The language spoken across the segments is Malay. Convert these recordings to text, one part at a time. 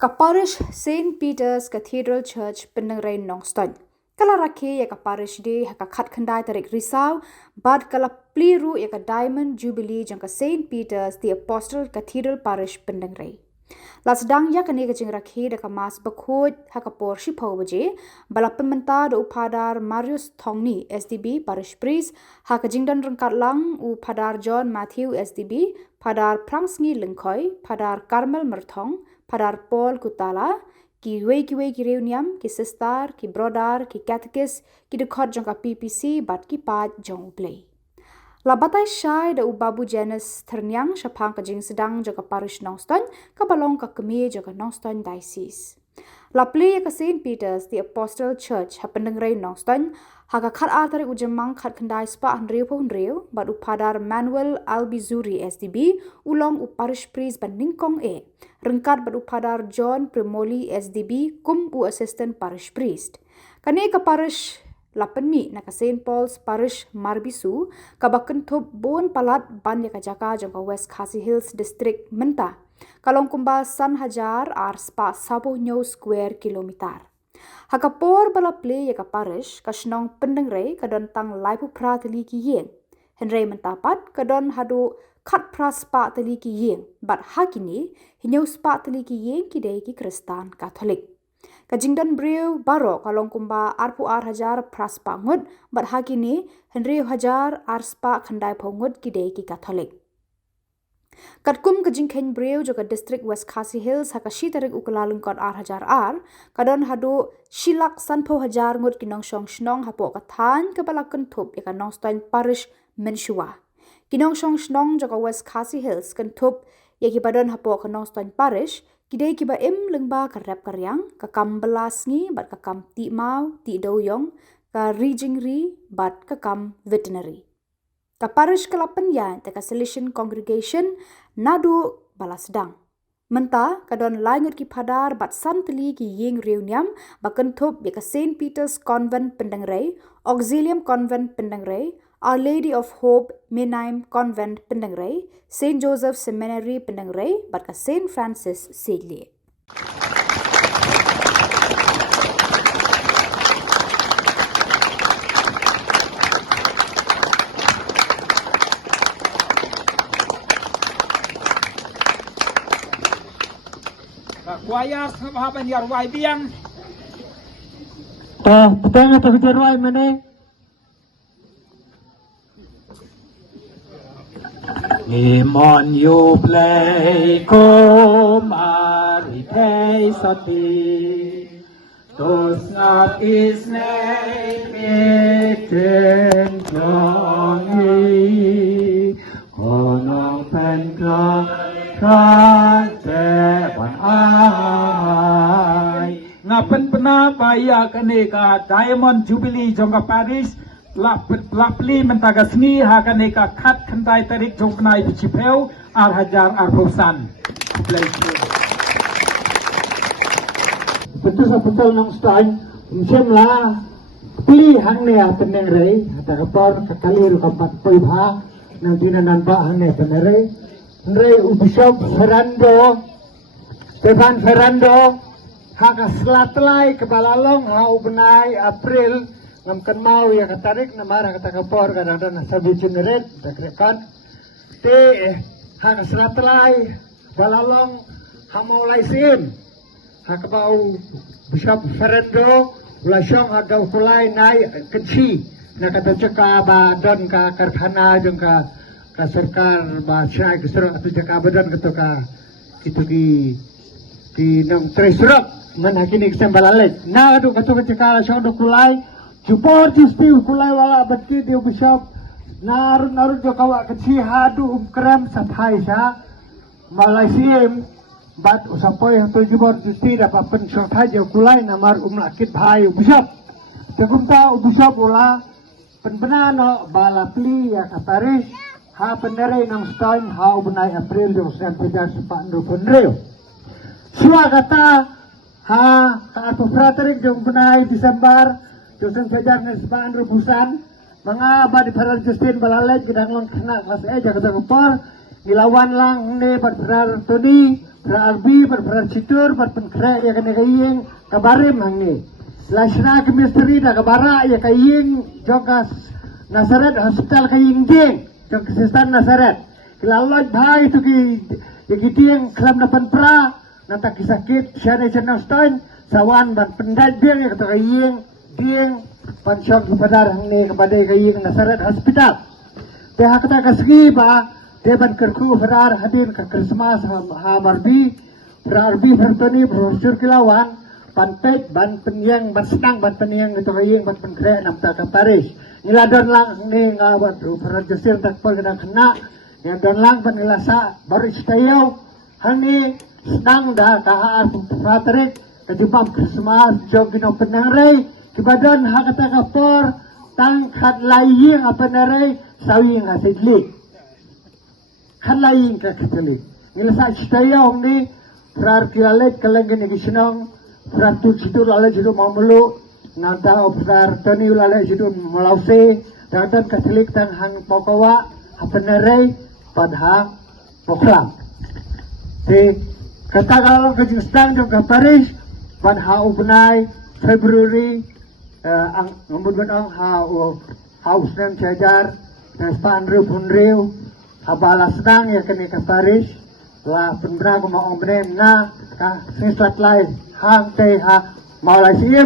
Kaparish St. Peter's Cathedral Church Penangray Nongston. Kala rakhe ya kaparish de haka khat khandai tarik risau bad kala pliru ya ka Diamond Jubilee jangka St. Peter's the Apostle Cathedral Parish Penangray. Lasdang ya kane ka jing rakhe da ka mas bakhod haka porshi phawje bala pementa do upadar Marius Thongni SDB Parish Priest haka jingdan rangkat lang upadar John Matthew SDB padar Prangsngi Lengkhoi padar Carmel Merthong padar Paul Kutala ki wei ki reuniam ki sister ki brother ki catechist ki dekhot jong ka PPC bat ki pat jong play la batai shai da ubabu Janus Ternyang shapang ka jing sedang jong ka parish Nongston ka balong ka kemi jong ka Nongston diocese la play ka St. Peter's the Apostle Church hapendengrai Nongston haka khat atari ujemang khat khandai spa hanreu pon reu bat upadar Manuel Albizuri SDB ulong uparish priest bandingkong rengkat bat upadar John Primoli SDB kum u assistant parish priest kane ka parish lapenmi na ka St. Paul's Parish Marbisu ka baken thop bon palat ban ya ka jaka jong ka West Khasi Hills District Menta kalong kumba San Hajar ar spa sabo nyo square kilometer hakapor bala play ya ka parish ka snong pendengrai ka don tang laipu pra tali ki yeng henrei mentapat ka don hadu khat pra spa tali ki yeng bat hakini hinyo spa tali ki yeng ki dei ki Kristan Katolik ka jingdon breu baro kalong kumba arpu ar hajar praspa ngut bat hakini henrei hajar ar spa khandai phongut ki dei ki Katolik Katkum ka jingkhen breu joka district West Khasi Hills haka shitarik ukalalung kon ar hajar ar kadon hadu shilak sanpho hajar ngut kinong shong shnong hapo ka than ka balakun thup ya ka Nongston Parish Menshua kinong shong shnong joka West Khasi Hills kan thup ya ki badon hapo ka Nongston Parish kidai ki ba lengba ka rap karyang ka kam belasngi bat ka kam ti mau ti doyong ka rijingri bat ka kam veterinary ka parish kalapan yan ta ka Salesian congregation nadu balasdang menta kadon laingut ki padar bat santli ki yeng reuniam bakan thop ya ka St. Peter's Convent Pendangrai Auxilium Convent Pendangrai Our Lady of Hope Menaim Convent Pendangrai St. Joseph Seminary Pendangrai bat ka St. Francis Sedley Kuaya sahabat yarwai biang. Petang atau jarwai mana? Imon you play come ari pay sati. Tos not is name iten jongi. Konong pen ngapen pena baya kaneka Diamond Jubilee jongka Paris lapli mentaga sni ha kaneka khat khandai tarik jongknai bichipeu ar hajar ar bosan betul nong stein semla pli hangne ateneng rei ta kapor kakali ru kampat poi nang dinanan ba hangne penere Rei Bishop Stefan Ferrando haka selatlai kebalalong hau benai April ngamkan mau ya katarik namara kata kapor kadang-kadang sabi generate takrekan te haka selatlai balalong hamolai sim haka bau Bishop Ferrando ulasong haka ukulai nai kenci na kata ceka ba don ka karkhana jong ka sarkar bahasa keserok atau jaka badan ketuka itu di nang tresurok mana kini kesembalalik na adu ketuka jaka syong kulai jupor cisti kulai wala beti di bishop narun jokawa kecil hadu krem sapai sha Malaysiam bat usapoy tu jupor cisti dapat pensyong haja kulai namar lakit bhai bishop tegumta bishop wala penbenano bala pli ya kataris ha penderai nang stein ha ubnai April jong sen pejar sepak ndu penreu sua kata ha ka atu fraterik jong benai Desember jong sen pejar ne sepak ndu busan mangaba di paral Justin balalej gedang long kena kelas jaga kupar Nilawan lang ni Padprar Tony, Arbi, Padprar Citur, Padpenkre, ya kanegaying kabarim hang ni. Lasna ke misteri dah kabara ya kaying jokas Nazaret hospital kaying ding, jok kesehatan Nazaret. Kilaloj bhai tu ki ya giding kelam dapan pra, nanta kisakit syane cenang stein, sawan ban pendai ding ya kata kaying ding pancok kepada hang ni kepada kaying Nazaret hospital. Dia kata kasgi ba Deban kerku berar hadir ke Christmas ha Marbi, berarbi bertani berusur kilawan, pantai ban penyang ban sedang ban penyang itu kaying ban penkre nam tak Paris. Niladon lang ni ngawat berjusir tak pol kadang kena, yang don lang ban nilasa baru istayau, hani sedang dah kahar patrik kejubam Christmas jog gino penangrai, kibadon hakata kapor tangkat laying apa narai sawi ngasidlik. Halayin ka Katolik. Nilasa istaya ong ni prar kilalet kalengin igisinong prar tu situ lalet situ mamulu nanta o prar tani lalet situ malause dan Katolik tang hang pokawa hapenerai padha poklam. Te kata kalau kejing sedang jong ka Paris padha ubnai Februari ang ngambut ang ha usnan cajar naspan riu Abala sedang ya kini ke Paris la pendra ko maong benem na ka sisat lai hang te ha Malaysia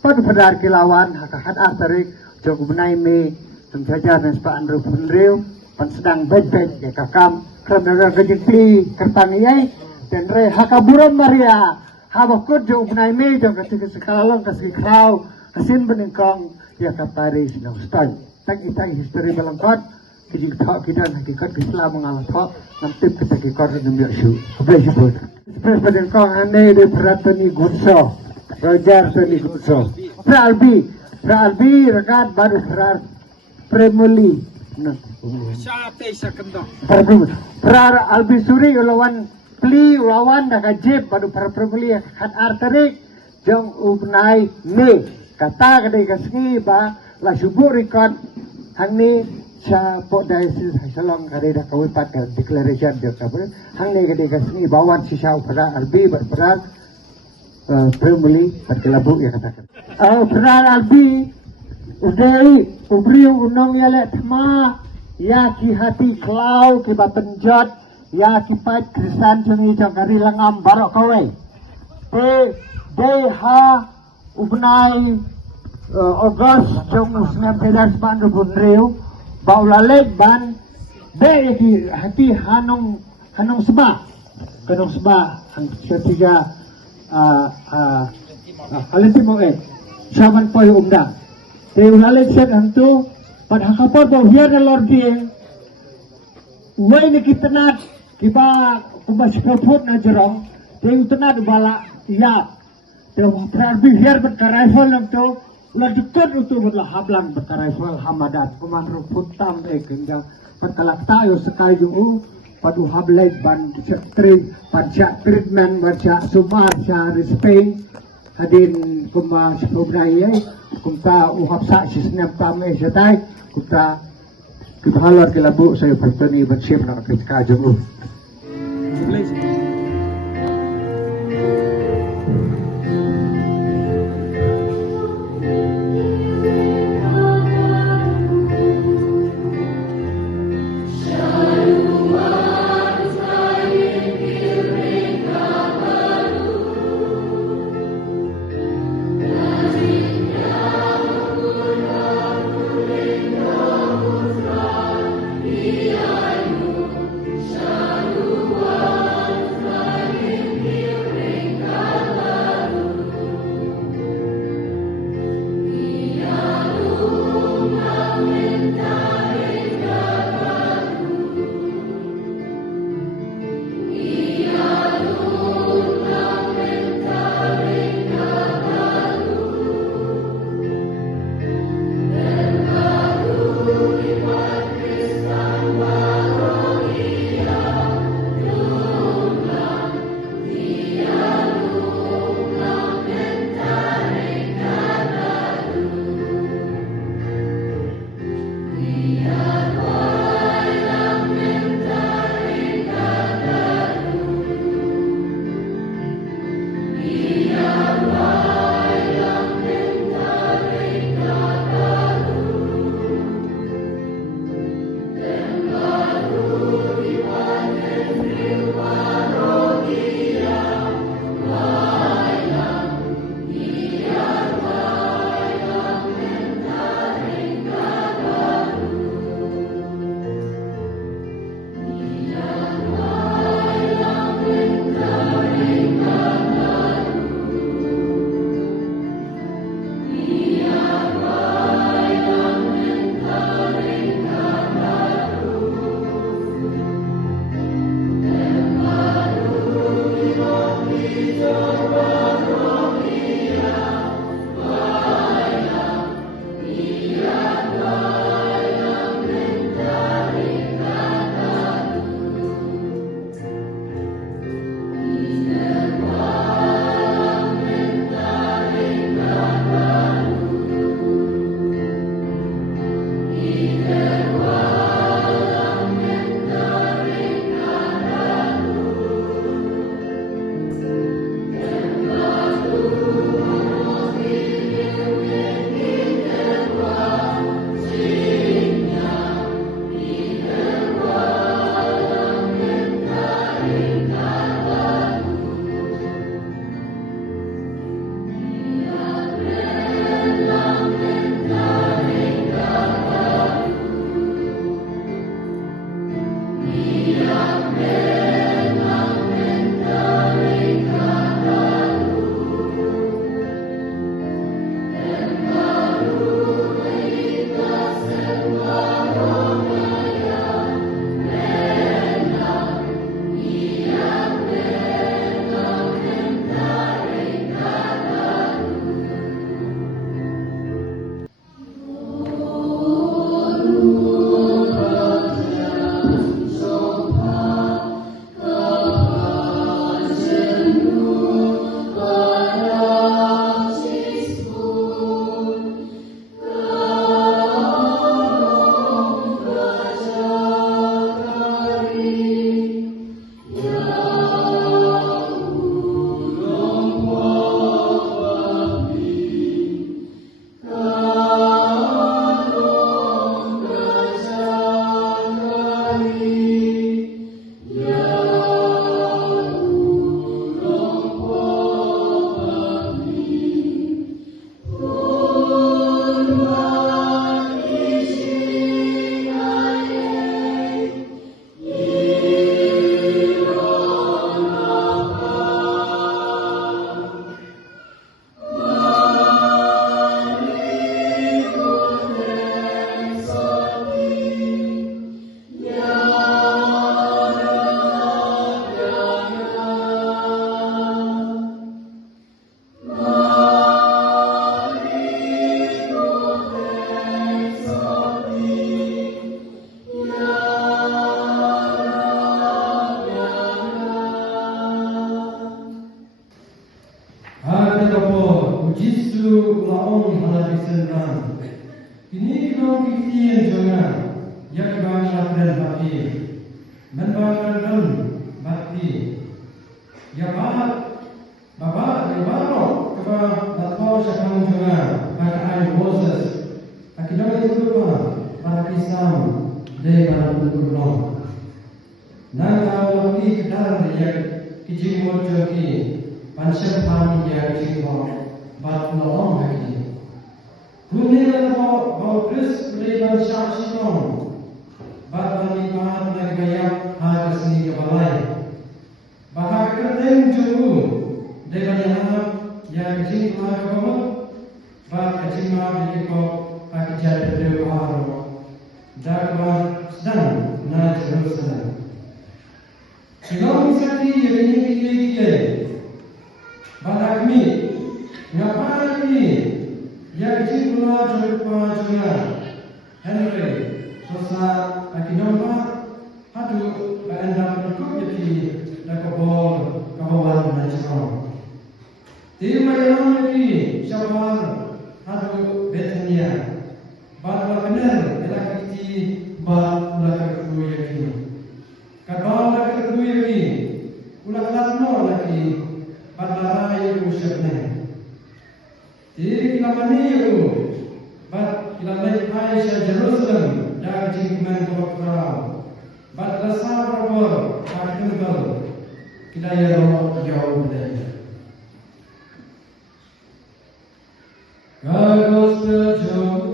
pad pedar kilawan ha ka atarik jog benai me tum jajar nes pa andru pendriu pan sedang bed ya kakam kram daga kejipli kertang yai dan re ha kaburan Maria ha bakut jog benai me jog ketika sekalalong kasih krau kasin beningkong ya ka Paris no stan tak itai history balangkot kejing tak kita hakikat Islam mengalap nanti kita hakikat demi Yesus. Apa sebut? Presiden kong ane de peratani Gunso, Roger Tony Gunso. Pralbi rekat baru perar Premuli. Syate sakendong. Perar Albi Suri ulawan pli ulawan dah kajib baru perar Premuli kat arterik jong ubnai me kata kadai kasngi ba la subur rekat hang ni sa po diocese salong kadeda kawipat ka declaration de kabel hang ne kadeda sini bawan si siaw pada albi berperan primuli berkelabu ya katakan peran albi udai ubriu unong yale thma ya ki hati klau ki bapenjot ya ki pat krisan chungi jangari langam barok kawai de ha ubnai August jong usnam pedas bandu bunriu Baulalet ban de ki hati hanong seba ang ketiga alati mo saman po yung umda de ulalet set hantu pad hakapor bo here the Lord being way ni kitanat kiba kuba sport na jerong de utanat bala ya de prabi here ban karaifol lang to Ladikot itu adalah hablang berkaraifal hamadat pemandu putam kenjang petalak tayo sekali dulu padu hablek ban pajak treatment baca sumar syari Spain hadin kuma sebenarnya kumta uhap sak sistem tame setai kumta kibalor kilabu saya bertani bersih nak ketika jemu. Jisu laong halabi senang. Ini kalau kita jangan yang bangsa dan baki, membanggakan baki. Ya bapak kepada lapor sekang jangan pakai Moses. Akibat itu para kisah dari para penduduk. Nangkau lagi kedar yang kijimot joki pansel pani yang kijimot bat nolong lagi. Dunia bau Kris dari bangsa Sidon bat bani pahat negaya harga seni kebalai. Bahak kereng jogu dari anak yang kijimot kebalai bat kijimot berikut pakai berdoa dakwah sedang naik Jerusalem. Kalau misalnya ini barakmi, ngapain ini? Yang jumlah jumlah Henry, susah akinomba, hadu anda berikut jadi dakobol kawan nasional. Di mana lagi syawal hadu Bethania. Bahawa benar adalah kita bahawa kedua yakin. Kalau kedua yakin, ulah lama lagi bahawa yang usianya. Jadi kita meniru, bahawa kita naik Aisyah Jerusalem dari jingman berperang. Bahawa sahabat berkembang, kita yang jauh dari. Gospel jauh.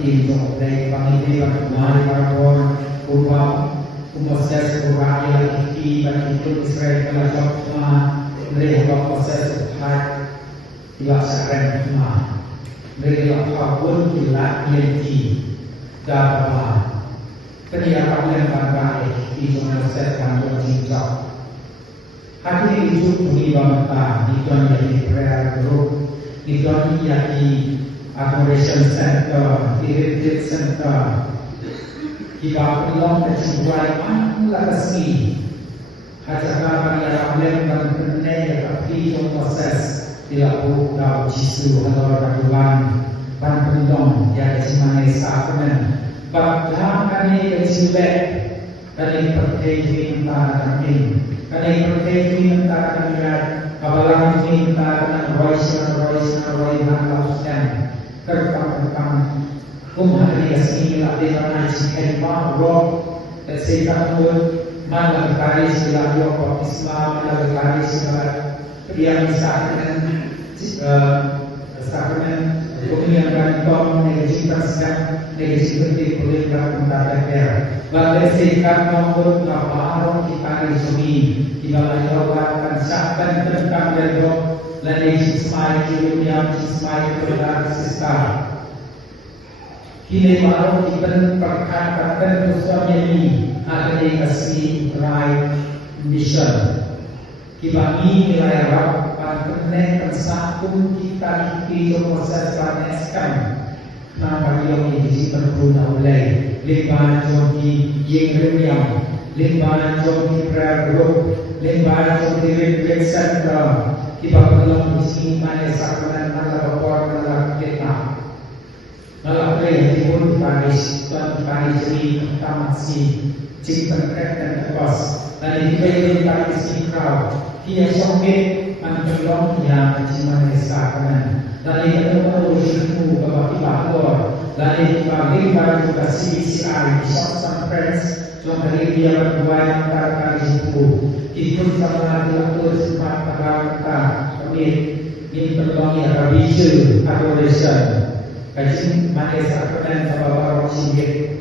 Untuk dari panitia kembali para proses rakyat bagi itu Israel telah coba mereka proses hak dilaksanakan semua mereka apapun dilatih dapat penyiapan yang terbaik di menyelesaikan jincau hati itu bunyi bangsa itu menjadi prayer group itu menjadi accommodation center, retreat center. Kita belum tersesuai mana resmi. Hasilkan yang akan berkenai tapi proses tidak buka jisu atau raguan pan pendong yang semangat sakmen. Bahkan kami kecilek kami pergi minta kami pergi minta kami apalah minta roisna lakukan kerkam kumhari asmi latih naik roh sehingga pun malah kali sila yo Islam malah kali sila yang misalkan kemudian kantong negasi tersekat negasi seperti politik mendadak bagai sehingga nomor kapal kita di sini kita lakukan sahabat tentang berdoa dan Ismail yang Ismail berdoa sistem. Kini malu kita perkatakan usaha ini akan dikasih right mission. Kita ini nilai rapat kenek tersambung kita itu proses paneskan. Nama yang ini berguna oleh lembaga jogi yang lembaga jogi prayer group lembaga jogi retreat center. Kita belum isi mana sakramen mana rapor mana kita. Malah boleh pun Paris dan Paris ini masih cinta dan kos. Dan itu kita isi crowd. Dia sampai menjelong yang mana sakramen. Dan itu perlu ilmu bahwa kita lapor. Dan itu bagi juga CCI Short Friends. Jadi dia berdua yang antara itu. Ikut sama diatur sempat kita kami ini terbangi revision adoration kajian mana sakramen bawa singgih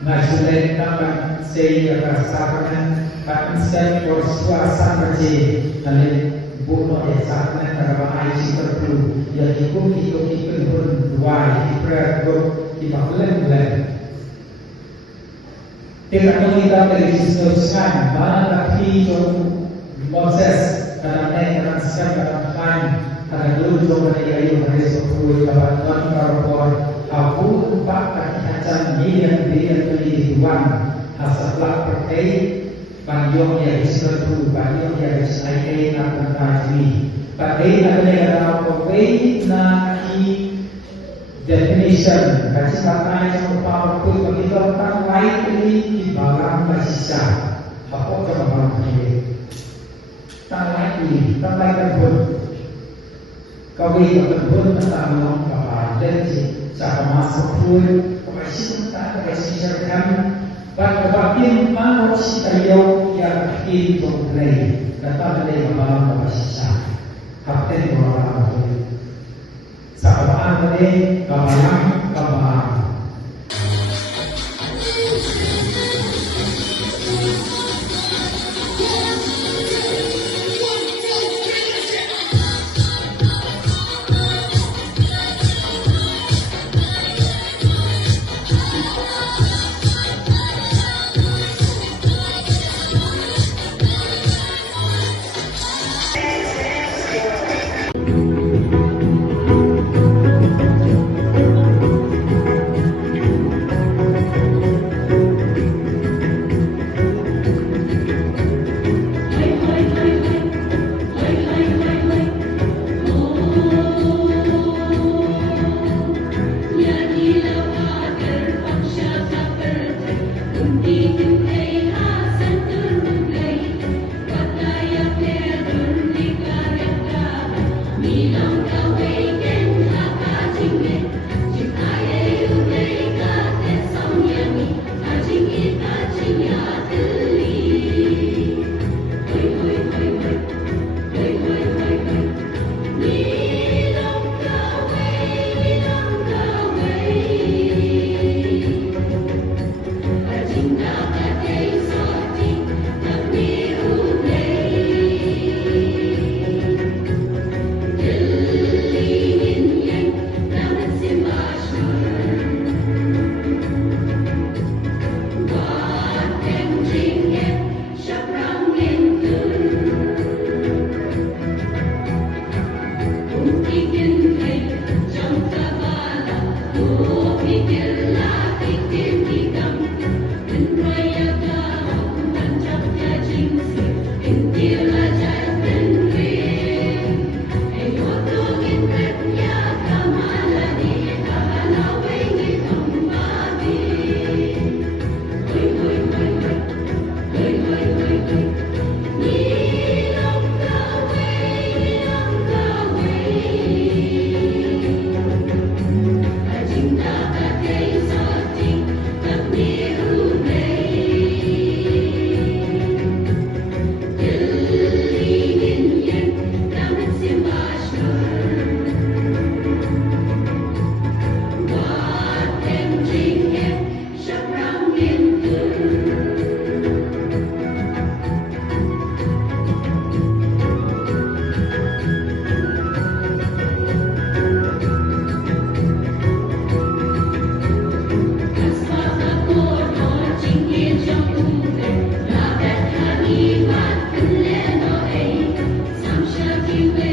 nasional tangan sehingga sakramen pakisan persuasan berje dan bunuh sakramen terbaik perlu yang ikut pun dua prayer group di Malaysia. Kita dari sistem mana tapi proses dalam transaksi dalam time ada dong dari ayu dari sepuluh kapan tuan karpor aku empat kaki acan bilion tuan hasillah perkai banjong ya disebut banjong ya disai akan kaji pakai ada yang pakai naki definition kaji pakai sama powerful begitu orang lain ini di barang bersisa apa kemampuan ini tak lain pun kau ini pun tentang long kapal dan siapa masuk pun kasih tak kasih serkan pada bagian mana si tayo yang ini berlay datang dari malam bersisa kapten orang sahabat ini kabalang You